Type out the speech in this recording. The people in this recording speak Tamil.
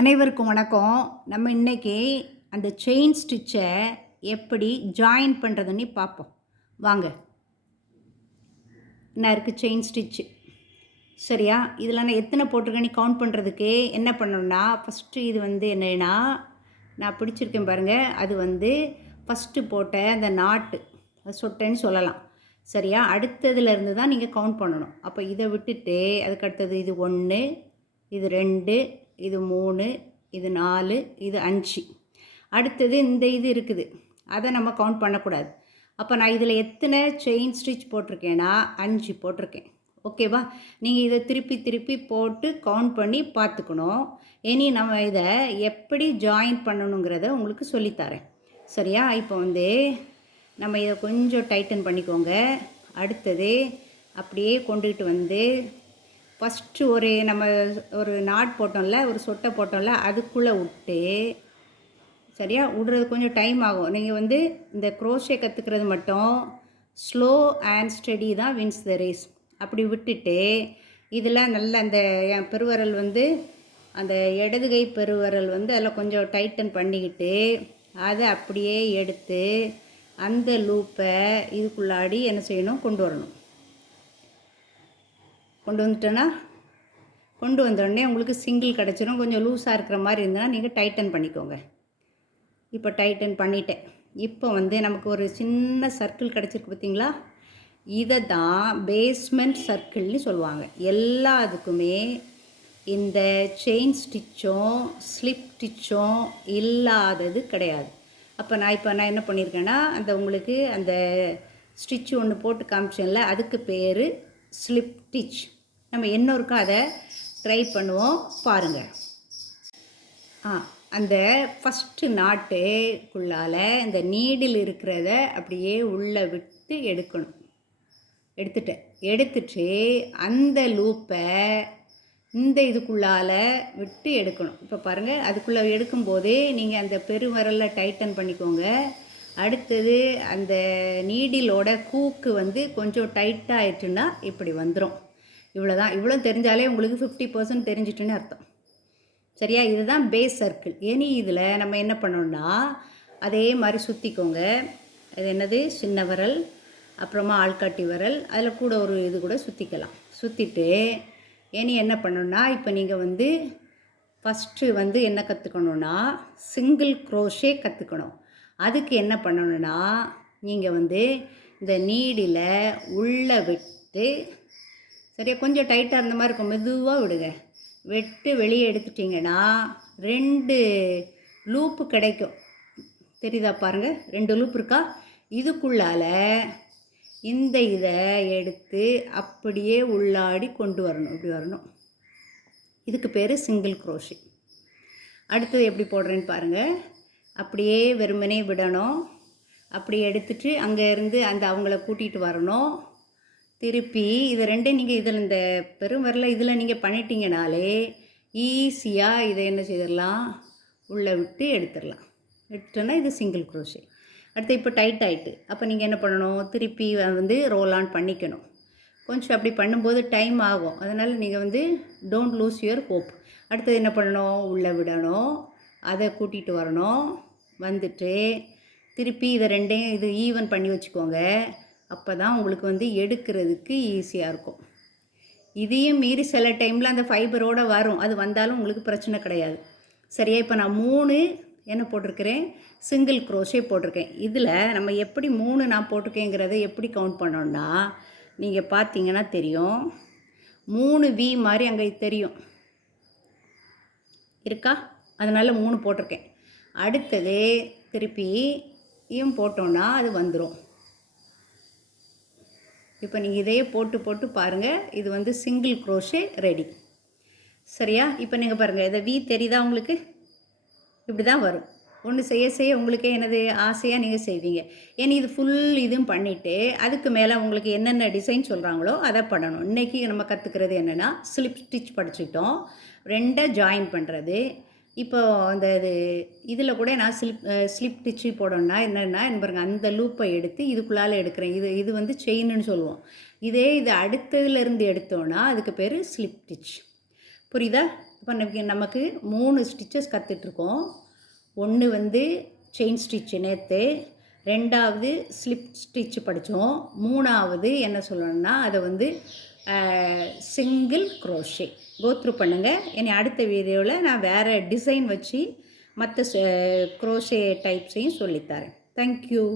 அனைவருக்கும் வணக்கம். நம்ம இன்னைக்கு அந்த செயின் ஸ்டிச்சை எப்படி ஜாயின் பண்ணுறதுன்னு பார்ப்போம். வாங்க. என்ன இருக்குது செயின் ஸ்டிச்சு, சரியா? இதில் நான் எத்தனை போட்டிருக்கேன்னு கவுண்ட் பண்ணுறதுக்கு என்ன பண்ணணும்னா, ஃபஸ்ட்டு இது என்னன்னா, நான் பிடிச்சிருக்கேன் பாருங்கள். அது ஃபஸ்ட்டு போட்ட அந்த நாட்டு சொட்டைன்னு சொல்லலாம், சரியா? அடுத்ததுலேருந்து தான் நீங்கள் கவுண்ட் பண்ணணும். அப்போ இதை விட்டுட்டு அதுக்கடுத்தது இது 1, இது 2, இது 3, இது 4, இது 5. அடுத்தது இந்த இது இருக்குது, அதை நம்ம கவுண்ட் பண்ணக்கூடாது. அப்போ நான் இதில் எத்தனை செயின் ஸ்டிச் போட்டிருக்கேன்னா 5 போட்டிருக்கேன். ஓகேவா? நீங்கள் இதை திருப்பி திருப்பி போட்டு கவுண்ட் பண்ணி பார்த்துக்கணும். இனி நம்ம இதை எப்படி ஜாயின் பண்ணணுங்கிறத உங்களுக்கு சொல்லித்தரேன், சரியா? இப்போ நம்ம இதை கொஞ்சம் டைட்டன் பண்ணிக்கோங்க. அடுத்தது அப்படியே கொண்டுகிட்டு ஃபஸ்ட்டு நம்ம ஒரு நாட் போட்டோம்ல, ஒரு சொட்டை போட்டோம்ல, அதுக்குள்ளே விட்டு, சரியா? விடுறது கொஞ்சம் டைம் ஆகும். நீங்கள் இந்த க்ரோஷே கற்றுக்கிறது மட்டும் ஸ்லோ அண்ட் ஸ்டெடி தான் வின்ஸ் த ரேஸ். அப்படி விட்டுட்டு இதில் நல்ல அந்த என் பெருவரல் அந்த இடது கை பெருவரல் அதில் கொஞ்சம் டைட்டன் பண்ணிக்கிட்டு அதை அப்படியே எடுத்து அந்த லூப்பை இதுக்குள்ளாடி என்ன செய்யணும், கொண்டு வரணும். கொண்டு வந்தோடனே உங்களுக்கு சிங்கிள் கிடச்சிரும். கொஞ்சம் லூஸாக இருக்கிற மாதிரி இருந்ததுன்னா நீங்கள் டைட்டன் பண்ணிக்கோங்க. இப்போ டைட்டன் பண்ணிட்டேன். இப்போ நமக்கு ஒரு சின்ன சர்க்கிள் கிடச்சிருக்கு பார்த்தீங்களா? இதை தான் பேஸ்மெண்ட் சர்க்கிள்னு சொல்லுவாங்க. எல்லாத்துக்குமே இந்த செயின் ஸ்டிச்சும் ஸ்லிப் ஸ்டிச்சும் இல்லாதது கிடையாது. அப்போ நான் என்ன பண்ணியிருக்கேன்னா, உங்களுக்கு அந்த ஸ்டிச்சு ஒன்று போட்டு காமிச்சேன்ல, அதுக்கு பேர் ஸ்லிப் ஸ்டிச். நம்ம இன்னொருக்கா அதை ட்ரை பண்ணுவோம், பாருங்கள். அந்த ஃபஸ்ட்டு நாட்டுக்குள்ளால் இந்த நீடில் இருக்கிறத அப்படியே உள்ளே விட்டு எடுக்கணும். எடுத்துட்டு அந்த லூப்பை இந்த இதுக்குள்ளால் விட்டு எடுக்கணும். இப்போ பாருங்கள், அதுக்குள்ளே எடுக்கும்போது நீங்கள் அந்த பெருவரலில் டைட்டன் பண்ணிக்கோங்க. அடுத்தது அந்த நீடிலோட கூக்கு கொஞ்சம் டைட்டாக ஆயிடுச்சுன்னா இப்படி வந்துடும். இவ்வளோ தெரிஞ்சாலே உங்களுக்கு 50% தெரிஞ்சிட்டுன்னு அர்த்தம், சரியா? இதுதான் பேஸ் சர்க்கிள். இனி இதில் நம்ம என்ன பண்ணோம்னா, அதே மாதிரி சுற்றிக்கோங்க. அது என்னது, சின்ன விரல், அப்புறமா ஆள்காட்டி விரல், அதில் கூட ஒரு இது கூட சுற்றிட்டு இனி என்ன பண்ணணும்னா, இப்போ நீங்கள் ஃபஸ்ட்டு என்ன கற்றுக்கணுன்னா, சிங்கிள் க்ரோஷே கற்றுக்கணும். அதுக்கு என்ன பண்ணணுன்னா, நீங்கள் இந்த நீடில் உள்ளே விட்டு, சரியா, கொஞ்சம் டைட்டாக இருந்த மாதிரி இருக்கும், மெதுவாக விடுங்க. வெட்டு வெளியே எடுத்துட்டிங்கன்னா 2 லூப்பு கிடைக்கும். தெரியுதா பாருங்கள், 2 லூப் இருக்கா? இதுக்குள்ளால் இந்த இதை எடுத்து அப்படியே உள்ளாடி கொண்டு வரணும். இப்படி வரணும். இதுக்கு பேர் சிங்கிள் க்ரோஷே. அடுத்தது எப்படி போடுறேன்னு பாருங்கள். அப்படியே வெறுமனே விடணும். அப்படி எடுத்துட்டு அங்கேருந்து அவங்கள கூட்டிகிட்டு வரணும். திருப்பி இதை ரெண்டும் நீங்கள் இதில் இந்த பெருவரலில் இதில் நீங்கள் பண்ணிட்டீங்கனாலே ஈஸியாக இதை என்ன செய்திடலாம், உள்ளே விட்டு எடுத்துடலாம். இது சிங்கிள் க்ரோஷே. அடுத்து இப்போ டைட் ஆகிட்டு, அப்போ நீங்கள் என்ன பண்ணணும், திருப்பி ரோல் ஆன் பண்ணிக்கணும். கொஞ்சம் அப்படி பண்ணும்போது டைம் ஆகும். அதனால் நீங்கள் டோன்ட் லூஸ் யுவர் ஹோப். அடுத்தது என்ன பண்ணணும், உள்ளே விடணும், அதை கூட்டிகிட்டு வரணும். வந்துட்டு திருப்பி இதை ரெண்டையும் இது ஈவன் பண்ணி வச்சுக்கோங்க. அப்போ தான் உங்களுக்கு எடுக்கிறதுக்கு ஈஸியாக இருக்கும். இதையும் மீறி சில டைமில் அந்த ஃபைபரோடு வரும், அது வந்தாலும் உங்களுக்கு பிரச்சனை கிடையாது, சரியா? இப்போ நான் 3 என்ன போட்டிருக்கிறேன், சிங்கிள் க்ரோஷே போட்டிருக்கேன். இதில் நம்ம எப்படி 3 நான் போட்டிருக்கேங்கிறத எப்படி கவுண்ட் பண்ணோன்னா, நீங்கள் பார்த்தீங்கன்னா தெரியும், 3 வி மாதிரி அங்கே தெரியும் இருக்கா? அதனால் 3 போட்டிருக்கேன். அடுத்தது திருப்பியும் போட்டோன்னா அது வந்துடும். இப்போ நீங்கள் இதையே போட்டு பாருங்கள். இது சிங்கிள் க்ரோஷே ரெடி, சரியா? இப்போ நீங்கள் பாருங்கள், இதை வி தெரியுதா உங்களுக்கு? இப்படி தான் வரும். ஒன்று செய்ய உங்களுக்கே என்னது ஆசையாக நீங்கள் செய்வீங்க. ஏன்னா இது ஃபுல் இதுவும் பண்ணிவிட்டு அதுக்கு மேலே உங்களுக்கு என்னென்ன டிசைன் சொல்கிறாங்களோ அதை பண்ணணும். இன்றைக்கி நம்ம கற்றுக்கிறது என்னென்னா, ஸ்லிப் ஸ்டிச் படிச்சுட்டோம், 2 ஜாயின் பண்ணுறது. இப்போ அந்த இதில் கூட நான் ஸ்லிப் ஸ்டிச்சு போடணுன்னா என்னென்னா, பாருங்கள், அந்த லூப்பை எடுத்து இதுக்குள்ளால் எடுக்கிறேன். இது செயின்னு சொல்லுவோம். இது அடுத்ததுலேருந்து எடுத்தோன்னா அதுக்கு பேர் ஸ்லிப் ஸ்டிச். புரியுதா? இப்போ நமக்கு 3 ஸ்டிச்சஸ் கற்றுட்ருக்கோம். ஒன்று வந்து செயின் ஸ்டிச்சு நேற்று, ரெண்டாவது ஸ்லிப் ஸ்டிச்சு படித்தோம், மூணாவது என்ன சொல்லணும்னா அதை வந்து சிங்கிள் க்ரோஷே. கோத்ரூ பண்ணுங்கள். இனி அடுத்த வீடியோவில் நான் வேறு டிசைன் வச்சு மற்ற க்ரோஷே டைப்ஸையும் சொல்லித்தரேன். தேங்க்யூ.